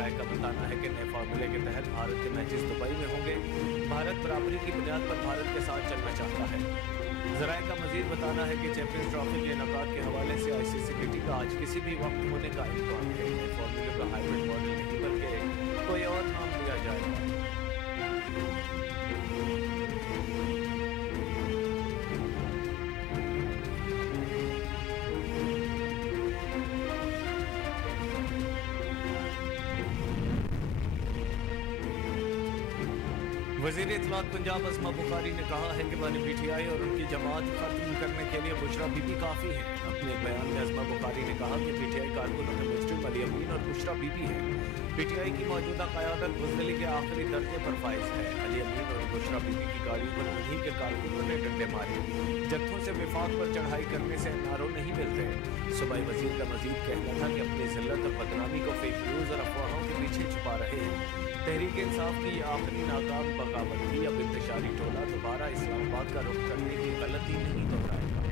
ذرائع کا بتانا ہے کہ نئے فارمولے کے تحت بھارت کے میچز دبئی میں ہوں گے۔ بھارت برابری کی بنیاد پر بھارت کے ساتھ چلنا چاہتا ہے۔ ذرائع کا مزید بتانا ہے کہ چیمپئنز ٹرافی کے انعقاد کے حوالے سے آئی سی سی میٹنگ کا آج کسی بھی وقت ہونے کا امکان ہے۔ نئے فارمولے کا ہائیبرڈ ماڈل نہیں بلکہ کوئی اور نام دیا جائے گا۔ وزیر اطلاعات پنجاب اسما بخاری نے کہا ہے کہ بانی پی ٹی آئی اور ان کی جماعت ختم کرنے کے لیے بشرا بی بی کافی ہے۔ اپنے ایک بیان میں اسما بخاری نے کہا کہ پی ٹی آئی کارکنوں میں مسٹر علی امین اور بشرا بی بی ہے۔ پی ٹی آئی کی موجودہ قیادت بزدلی کے آخری درجے پر فائز ہے۔ علی امین اور بشرا بی بی کی گاڑیوں پر انہی کے کارکنوں نے ڈنڈے مارے۔ جتھوں سے وفاق پر چڑھائی کرنے سے نعروں نہیں ملتے۔ صوبائی وزیر کا مزید کہنا تھا کہ اپنی ذلت اور بدنامی کو فیک نیوز اور افواہوں کے پیچھے چھپا رہے ہیں۔ تحریک انصاف کی یہ آخری ناکام بغاوت تھی۔ اب انتشاری ٹولہ دوبارہ اسلام آباد کا رخ کرنے کی غلطی نہیں دہرائے گا۔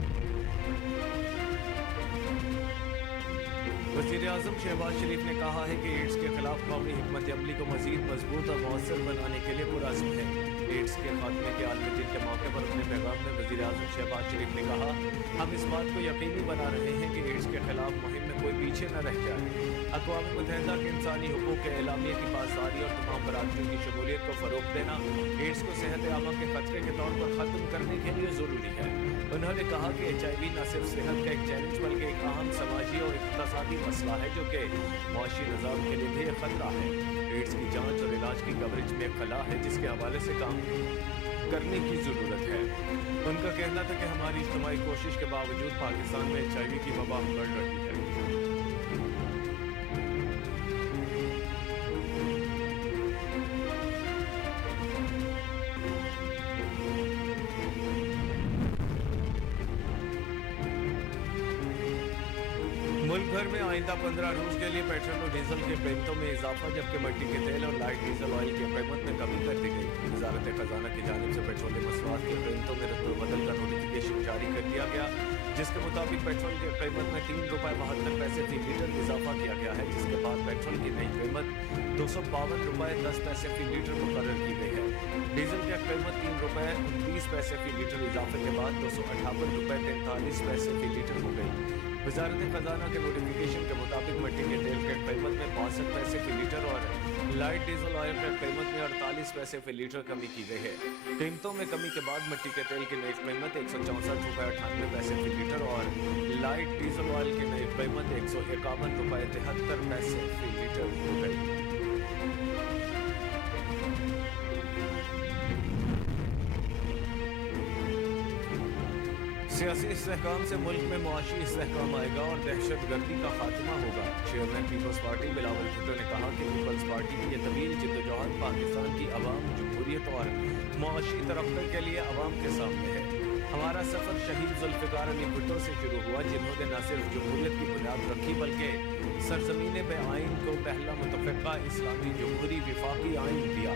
وزیر اعظم شہباز شریف نے کہا ہے کہ ایڈز کے خلاف قومی حکمت عملی کو مزید مضبوط اور مؤثر بنانے کے لیے پرعزم ہے۔ ایڈز کے خاتمے کے عالمی دن کے موقع پر اپنے پیغام میں وزیر اعظم شہباز شریف نے کہا، ہم اس بات کو یقینی بنا رہے ہیں کہ ایڈز کے خلاف مہم میں کوئی پیچھے نہ رہ جائے۔ اقوام متحدہ کے انسانی حقوق کے اعلامیے کی پاسداری اور تمام برادریوں کی شمولیت کو فروغ دینا ایڈز کو صحت عامہ کے خطرے کے طور پر ختم کرنے کے لیے ضروری ہے۔ انہوں نے کہا کہ ایچ آئی وی نہ صرف صحت کا ایک چیلنج بلکہ ایک اہم سماجی اور اقتصادی مسئلہ ہے جو کہ معاشی نظام کے لیے بھی ایک خطرہ ہے۔ ایڈز کی جانچ اور علاج کی کوریج میں ایک خلا ہے جس کے حوالے سے کام کرنے کی ضرورت ہے۔ ان کا کہنا تھا کہ ہماری اجتماعی کوشش کے باوجود پاکستان میں ایچ آئی وی کی وبا بڑھ رہی ہے۔ ملک بھر میں آئندہ 15 روز کے لیے پیٹرول اور ڈیزل کے قیمتوں میں اضافہ جبکہ مٹی کے تیل اور لائٹ ڈیزل آئل کی قیمت میں کمی کر دی گئی۔ وزارت خزانہ کی جانب سے پیٹرول مصنوعات کی قیمتوں میں رد و بدل کا نوٹیفکیشن جاری کر دیا گیا، جس کے مطابق پیٹرول کی قیمت میں 3 روپے 72 پیسے فی لیٹر اضافہ کیا گیا ہے، جس کے بعد پیٹرول کی نئی قیمت 252 روپے 10 پیسے فی لیٹر مقرر کی گئی ہے۔ ڈیزل کی قیمت 3 روپے 29 پیسے فی لیٹر اضافے کے بعد 258 روپے 43 پیسے فی لیٹر ہو گئی۔ وزارت خزانہ کے نوٹیفکیشن کے مطابق مٹی کے تیل کے قیمت میں 62 پیسے فی لیٹر اور لائٹ ڈیزل آئل کے قیمت میں 48 پیسے فی لیٹر کمی کی گئی ہے۔ قیمتوں میں کمی کے بعد مٹی کے تیل کی نئی قیمت 164 روپے 98 پیسے فی لیٹر اور لائٹ ڈیزل آئل کی نئی قیمت 151 روپے 73 پیسے فی لیٹر ہو گئی۔ سیاسی استحکام سے ملک میں معاشی استحکام آئے گا اور دہشت گردی کا خاتمہ ہوگا۔ چیئرمین پیپلز پارٹی بلاول بھٹو نے کہا کہ پیپلز پارٹی کی یہ طویل جدوجہد پاکستان کی عوام، جمہوریت اور معاشی ترقی کے لیے عوام کے سامنے ہے۔ ہمارا سفر شہید ذوالفقار علی بھٹو سے شروع ہوا، جنہوں نے نہ صرف جمہوریت کی بنیاد رکھی بلکہ سرزمین بے آئین کو پہلا متفقہ اسلامی جمہوری وفاقی آئین دیا۔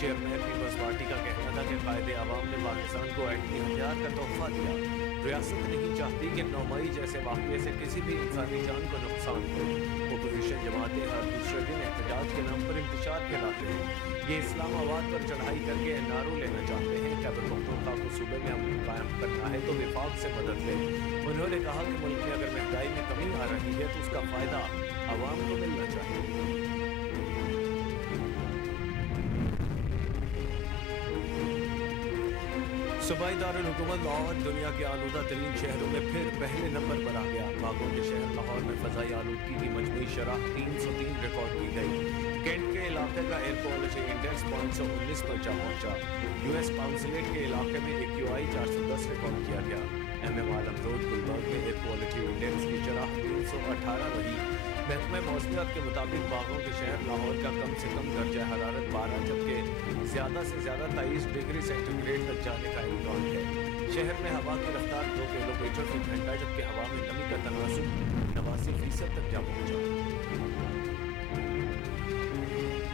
چیئرمین پیپلز پارٹی کا کہنا تھا کہ قائد عوام نے پاکستان کو ایٹمی ہتھیار کا تحفہ دیا۔ ریاست نہیں چاہتی کہ 9 مئی جیسے واقعے سے کسی بھی انسانی جان کو نقصان ہو۔ اپوزیشن جماعتیں ہر دوسرے دن احتجاج کے نام پر انتشار پھیلاتے ہیں۔ یہ اسلام آباد پر چڑھائی کر کے این آر او لینا چاہتے ہیں۔ خیبر پختونخوا کو صوبے میں امن قائم کرنا ہے تو وفاق سے مدد لیں۔ انہوں نے کہا کہ ملک میں اگر مہنگائی میں کمی آ رہی ہے تو اس کا فائدہ عوام کو ملنا چاہیے۔ صوبائی دارالحکومت لاہور دنیا کے آلودہ ترین شہروں میں پھر پہلے نمبر پر آ گیا۔ باغوں کے شہر لاہور میں فضائی آلودگی کی مجموعی شرح 303 ریکارڈ کی گئی۔ کینٹ کے علاقے کا ایئر کوالٹی انڈیکس 519 پر جا پہنچا۔ یو ایس کاؤنسلیٹ کے علاقے میں AQI 410 ریکارڈ کیا گیا۔ MM عالم روڈ گلبرگ میں ایئر کوالٹی انڈیکس کی شرح 318 رہی۔ محکمہ موسمیات کے مطابق باغوں کے شہر لاہور کا کم سے کم درجہ حرارت 12 جبکہ زیادہ سے زیادہ 23 ڈگری سینٹی گریڈ تک جانے کا امکان ہے۔ شہر میں ہوا کی رفتار 2 کلومیٹر فی گھنٹہ جبکہ ہوا میں نمی کا تناسب 89% تک جا پہنچا۔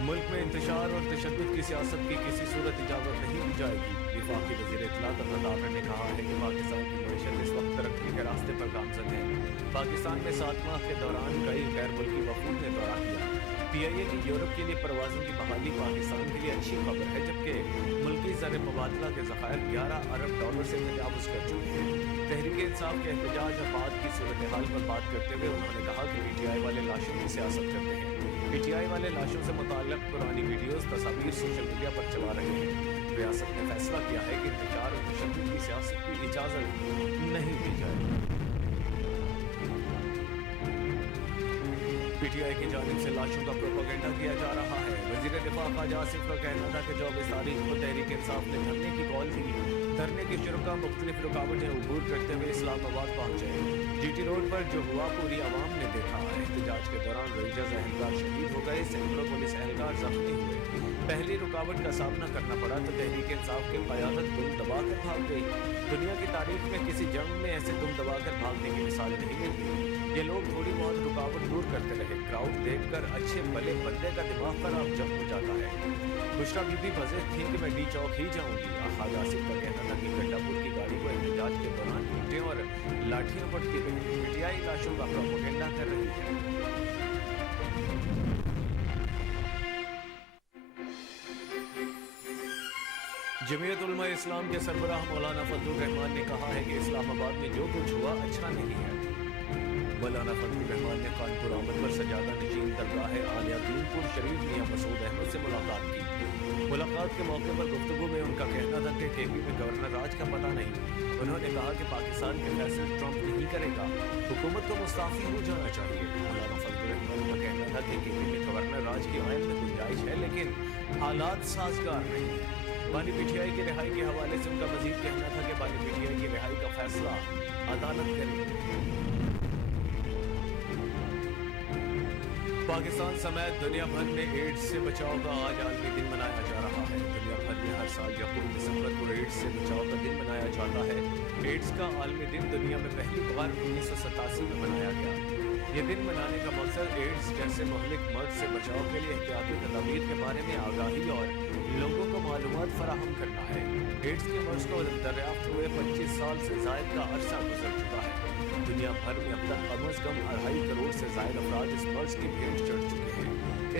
ملک میں انتشار اور تشدد کی سیاست کی کسی صورت اجازت نہیں دی جائے گی۔ وفاقی وزیر اطلاعات عطا نے کہا ہے کہ پاکستان کی معیشت اس وقت ترقی کے راستے پر گامزن ہے۔ پاکستان میں 7 ماہ کے دوران کئی غیر ملکی وفود نے دورہ کیا۔ PIA की यूरोप के लिए परवाज़ों की बहाली पाकिस्तान के लिए अच्छी खबर है, जबकि मुल्की ज़र मुबादला के ज़खायर $11 अरब से तजावुज़ कर चुके हैं। तहरीक इंसाफ के एहतजाज और बाद की सूरत हाल पर बात करते हुए उन्होंने कहा कि PTI वाले लाशों की सियासत करते हैं। PTI वाले लाशों से मुताल्लिक़ पुरानी वीडियोज़ तस्वीर सोशल मीडिया पर चला रहे हैं। रियासत ने फैसला किया है कि इंतजार और तशद्दुद की सियासत की इजाज़त नहीं दी जाएगी। PTI की जानिब से लाशों का प्रोपेगेंडा किया जा रहा है। वज़ीर दिफा ख्वाजा आसिफ का कहना था कि 24 तारीख को तहरीक इंसाफ ने धरने की कॉल दी। धरने के शुरुका मुख्तलिफ रुकावटें अबूर करते हुए इस्लामाबाद पहुंचे। GT रोड पर जो हुआ पूरी आवाम ने देखा। एहतजाज के दौरान रेंजर्स एहलकार शहीद हो गए, सैकड़ों पुलिस एहलकार जख्मी हुए। पहली रुकावट का सामना करना पड़ा तो तहरीक इंसाफ की क़यादत दुम दबाकर भाग गई। दुनिया की तारीख में किसी जंग में ऐसे दुम दबाकर भागने की मिसाल नहीं मिलती। ये लोग थोड़ी बहुत रुकावट दूर करते रहे। क्राउड देखकर अच्छे भले बंदे का दिमाग खराब जब हो जाता है। बुशरा बीबी बज़े थी कि मैं डी चौक ही जाऊंगी। ख्वाजा आसिफ का कहना था कि गंडापुर की गाड़ी को एहतजाज के दौरान ईंटें और लाठियां पड़ती रही। PTI लाशों का प्रोपेगेंडा कर रही है। जमीयत उलमा इस्लाम के सरबराह मौलाना फजलुर रहमान ने कहा है कि इस्लामाबाद में जो कुछ हुआ अच्छा नहीं है। मौलाना फजलुर रहमान ने कानपुर आमद पर सजादा नशीन दरगाह आलिया दीनपुर शरीफ मियां मसूद अहमद से मुलाकात की। मुलाकात के मौके पर गुफ्तगू में उनका कहना था कि KP में गवर्नर राज का पता नहीं। उन्होंने कहा कि पाकिस्तान के फैसले ट्रंप नहीं करेगा, हुकूमत को मुस्ताफी हो जाना चाहिए। मौलाना फजलुर रहमान का कहना था कि KP में गवर्नर राज की आयन में गुंजाइश है, लेकिन हालात साजगार नहीं है। बानी PTI की रिहाई के हवाले से उनका मजीद कहना था कि बानी PTI की रिहाई का फैसला अदालत करेगी। पाकिस्तान समेत दुनिया भर में एड्स से बचाव का आज आलमी दिन मनाया जा रहा है। दुनिया भर में हर साल 1 दिसंबर को एड्स से बचाव का दिन मनाया जाता है। एड्स का आलमी दिन दुनिया में पहली बार 1987 में मनाया गया। ये दिन मनाने का मकसद एड्स जैसे मुहलिक मर्ज से बचाव के लिए एहतियाती तदाबीर के बारे में आगाही और लोगों को मालूमात फराहम करना है। एड्स के मर्ज को दरियाफ्त हुए 25 साल से ज़ायद का अरसा गुजर चुका है। दुनिया भर में अब तक कम अज़ कम 2.5 करोड़ से ज़ायद अफराद इस मर्ज की भेंट चढ़ चुके हैं।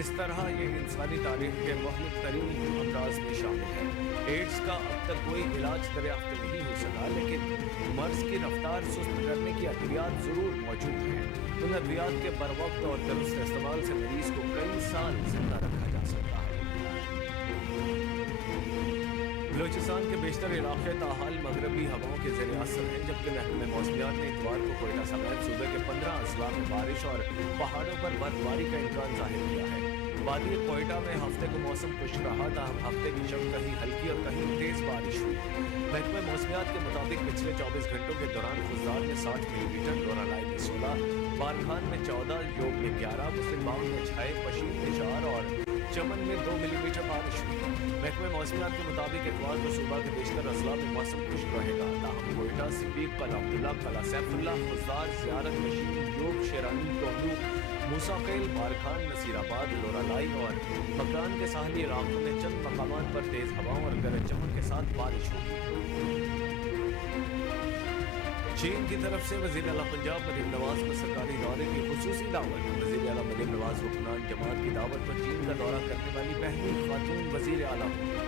इस तरह ये इंसानी तारीख के मुहलिक तरीन अमराज में शामिल है। एड्स का अब तक कोई इलाज दरियाफ्त नहीं हो सका, लेकिन मर्ज की रफ्तार सुस्त करने की अद्वियात ज़रूर मौजूद हैं। उन अद्वियात के बर वक्त और दुरुस्त इस्तेमाल से मरीज को कई साल जिंदा रखा जा सकता है। बलूचिस्तान के बेशतर इलाके ताहाल मगरबी हवाओं के ज़ेर असर हैं, जबकि महकमे मौसमियात ने इतवार को कोयटा समेत सूबे के 15 अजला में बारिश और पहाड़ों पर बर्फबारी का इम्कान जाहिर किया है। वादी कोयटा में हफ्ते को मौसम खुश्क रहा, ताहम हफ्ते की शब कहीं हल्की और कहीं तेज बारिश हुई। महकमे मौसमियात के मुताबिक पिछले 24 घंटों के दौरान खुजदार में 60 मिलीमीटर, लोनालाई में 16, बारखान में 14, योग में 11, मुस्लिम में 6, पशीन में 4 और चमन में 2 मिलीमीटर बारिश हुई। महकमे मौसमियात के मुताबिक इतवार को सूबा के बेशतर अजला में मौसम खुश्क रहेगा। ताहम कोयटा, सिद्दीक, कला अब्दुल्ला, कला सैफुल्ला, खुजदार, ज़ियारत, मशीन, योग, शेरानी, कोहलू, मूसाखेल, बारखान, नसीराबाद, लोनालाई और मकान के साहली इलाकों में चंद मकामात पर तेज हवाओं और गरज चमक के साथ बारिश होगी। चीन की तरफ से वज़ीर आला पंजाब मरीम नवाज को सरकारी दौरे की खुसूसी दावत। वज़ीर आला मरीम नवाज हुक्मरान जमात की दावत पर चीन का दौरा करने वाली पहली खातून वज़ीर आला होंगी।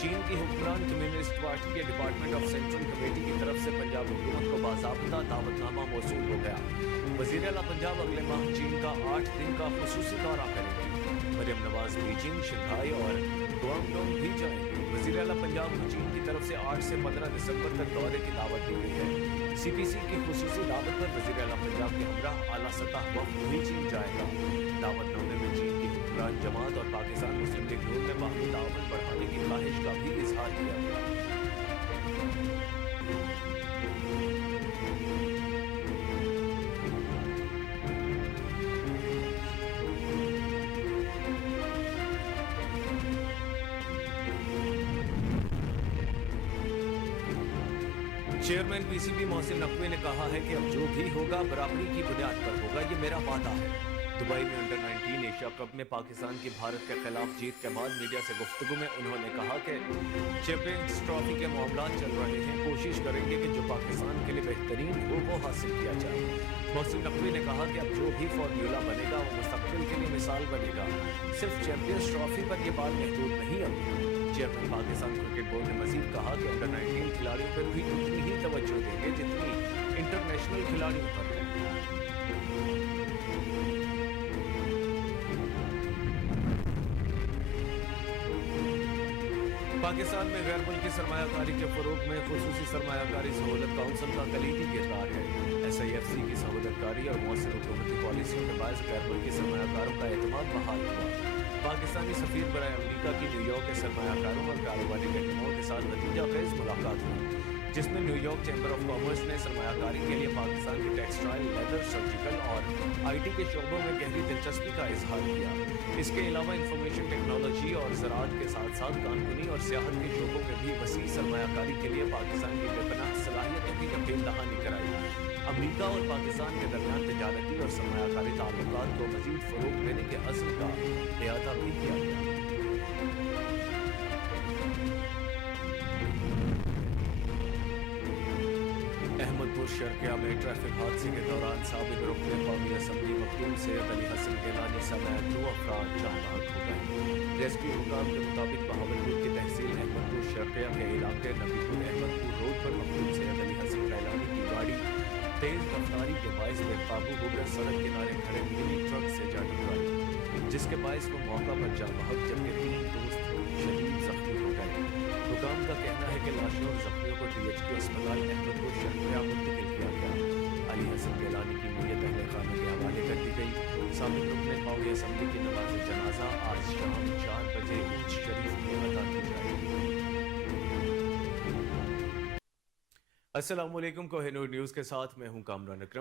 चीन की हुक्मरान कम्युनिस्ट पार्टी के डिपार्टमेंट ऑफ सेंट्रल कमेटी की तरफ से पंजाब हुकूमत को बाज़ाब्ता दावतनामा मौसूल हो गया। वज़ीर आला पंजाब अगले माह चीन का 8 दिन का खुसूसी दौरा करेंगी। मरीम नवाज बीजिंग, शंघाई और गुआंगडोंग भी जाएंगी। वज़ीर आला पंजाब को चीन की तरफ से 8 से 15 दिसंबर तक दौरे की दावत दी गई है। CPC की खुसूसी दावत पर वज़ीर आला पंजाब के हमरा आला सतह वफ़द भी चीन जाएगा। दावतनामे में चीन की हुक्मरान जमात और पाकिस्तान मुस्लिम लीग नून में बाहमी ताउन बढ़ाने की ख्वाहिश का भी इजहार किया गया। चेयरमैन PCB मोहसिन नकवी ने कहा है कि अब जो भी होगा बराबरी की बुनियाद पर होगा, ये मेरा वादा है। दुबई में अंडर 19 एशिया कप में पाकिस्तान की भारत के खिलाफ जीत के बाद मीडिया से गुफ्तगू में उन्होंने कहा कि चैंपियंस ट्रॉफी के मामला चल रहे हैं, कोशिश करेंगे कि जो पाकिस्तान के लिए बेहतरीन हो वो हासिल किया जाए। मोहसिन नकवी ने कहा कि अब जो भी फॉर्मूला बनेगा वो मुस्तकबिल के लिए मिसाल बनेगा। सिर्फ चैंपियंस ट्रॉफी पर यह बात महदूद नहीं है। चेयरमैन पाकिस्तान क्रिकेट बोर्ड ने मजीद कहा कि अंडर 19 खिलाड़ियों पर भी उतनी ही तवज्जो देंगे जितनी इंटरनेशनल खिलाड़ियों पर है। पाकिस्तान में गैर मुल्की सरमायाकारी के फरोग में खुसूसी सरमायाकारी सहूलत काउंसिल का कलीदी किरदार है। SIFC की सहूलतकारी और मौसर हुकूमती पॉलिसियों के बायस गैर मुल्की सरमायाकारों का एतमाद बहाल हुआ। पाकिस्तानी सफीर बराए अमरीका की न्यूयॉर्क के सरमायाकारों और कारोबारी रहनुमाओं के साथ नतीजा खेज मुलाकात हुई, जिसमें न्यूयॉर्क चैम्बर ऑफ कॉमर्स ने सरमायाकारी के लिए पाकिस्तान के टेक्सटाइल, लेदर, सर्जिकल और IT के शोबों में गहरी दिलचस्पी का इजहार किया। इसके अलावा इंफॉर्मेशन टेक्नोलॉजी और ज़राअत के साथ साथ कानूनी और सियाहत के शोबों में भी वसी सरमायाकारी के लिए पाकिस्तान की बेपनाह सलाहियतों की यकीन दहानी कराई। अमरीका और पाकिस्तान के दरमियान तजारती और सरमायाकारी ताल्लुकात को मजीद फ़रोग़ देने के अज़्म का इआदा भी किया गया। अहमदपुर शर्किया में ट्रैफिक हादसे के दौरान साबिक रुकन कौमी असम्बली मखदूम सैयद अली हसन गिलानी समेत 2 अफराद जाँ बहक हो गए। रेस्क्यू हुकाम के मुताबिक बहावलपुर की तहसील अहमदपुर शर्किया के इलाके नबीपुर अहमदपुर रोड पर मखदूम सैयद अली हसन गिलानी की गाड़ी तेज रफ्तारी के बायस बेकाबू होकर सड़क किनारे खड़े मिनी ट्रक से जा टकराई, जिसके बायस वो मौका पर जाँ बहक जबकि 3 दोस्त शदीद जख्मी हो गए। हुकाम का कहना है कि लाशों और जख्मियों को DHQ अस्पताल अहमदपुर शर्किया मुंतकिल किया गया। अली हसन गिलानी की मय्यत अहले खाने के हवाले कर दी गई। साबिक रुकन कौमी असम्बली की नमाज जनाजा आज शाम 4 बजे उर्ज शरीफ में अदा की जाएगी। अस्सलाम वालेकुम, कोहिनूर न्यूज़ के साथ मैं हूं कामरान अकरम।